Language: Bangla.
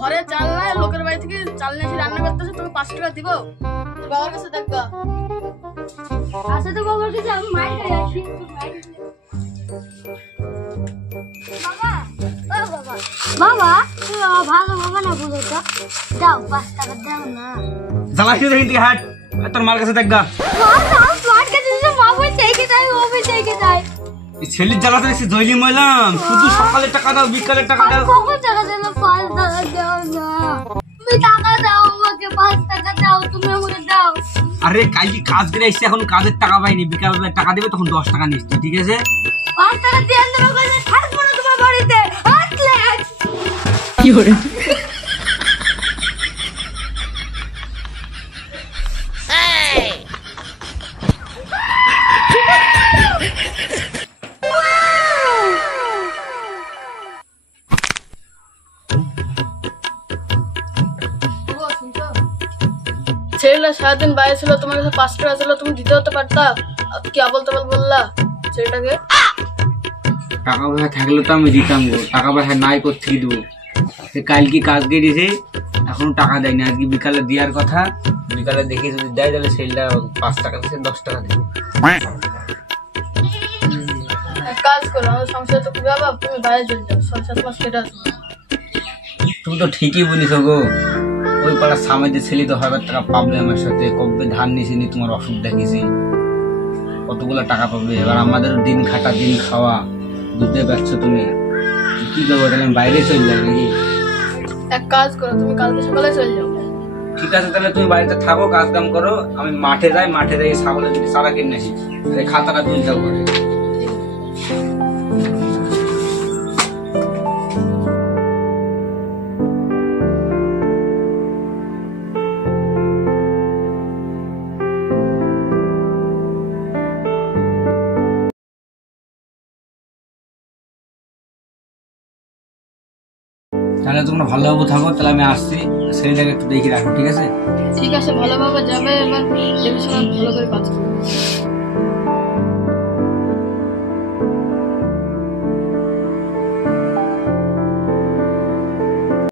ঘরে চাল নাই, লোকের বাড়ি থেকে চাল নিয়ে রান্না করতেছে, তোকে 5 টাকা দিব। তোর বাবার কাছে দেখবা। আচ্ছা তো বাবার কাছে আমি মাইর খাই আসি। বাবা, ও বাবা, বাবা তুমি ভালো বাবা না বলো তো, দাও 5 টাকা দাও না। জ্বালাইতে দেখি তুই হাট, তোর মার কাছে দেখবা। মার কাছে দিলে মা বই থেকে দেয়, ও বই থেকে দেয়। ছেলের জ্বালাতে এসে জয়লি মইলাম, শুধু সকালে টাকা দাও, বিকালে টাকা দাও। কখন টাকা দিল? 5 টাকা দাও না। তুমি টাকা দাও আমাকে, 5 টাকা দাও, তুমি আমাকে দাও। আরে কালকে কাজ করে এসে এখন কাজের টাকা পাইনি, বিকালবেলা টাকা দিবে তখন 10 টাকা নিচ্ছি, ঠিক আছে? 5 টাকা দিয়ে আনতে পারবে, থাকবো না তোমার বাড়িতে। আসলে কি করে ছেলেটা সারাদিন বাইরে ছিল, তোমার কাছে 5 টাকা ছিল, তুমি দিতে হতে পারতা। কি আবল তাবল বললা ছেলেটাকে? টাকা পয়সা থাকলে তো আমি দিতাম গো, টাকা পয়সা নাই কোত্থেকে দেবো? কালকে কাজ গিয়েছে, এখনো টাকা দেয়নি। আজকে বিকালে দেওয়ার কথা, বিকালে দেখে যদি দেয় তাহলে ছেলেটা 5 টাকা থেকে 10 টাকা দেবো। কাজ করো, আমার সংসার তো খুবই অভাব, তুমি বাইরে চলে যাও, 6-7 মাস কেটে আসবো। তুমি তো ঠিকই বলিস গো, ওই পাড়ার সামনে ছেলে তো 1000 টাকা পাবে আমার সাথে, কবে ধান নিয়েছি নি, তোমার অসুখ দেখেছি, কতগুলো টাকা পাবে। এবার আমাদের দিন খাটা দিন খাওয়া, বুঝতে পারছো তুমি? কি করবো তাহলে? আমি বাইরে চলে যাবো নাকি? এক কাজ করো, তুমি কালকে সকালে চলে যাও। ঠিক আছে, তাহলে তুমি বাড়িতে থাকো, কাজ কাম করো, আমি মাঠে যাই, মাঠে যাই ছাগলের দিকে চারা কিনে আসি, খাতাটা তুলে যাবো। তাহলে তোমরা ভালোভাবে থাকো, তাহলে আমি আসছি, ছেলেটাকে একটু দেখে রাখো, ঠিক আছে? ঠিক আছে, ভালোভাবে যাবে, এবার দেখে শুনে ভালো করে কাজ করবে।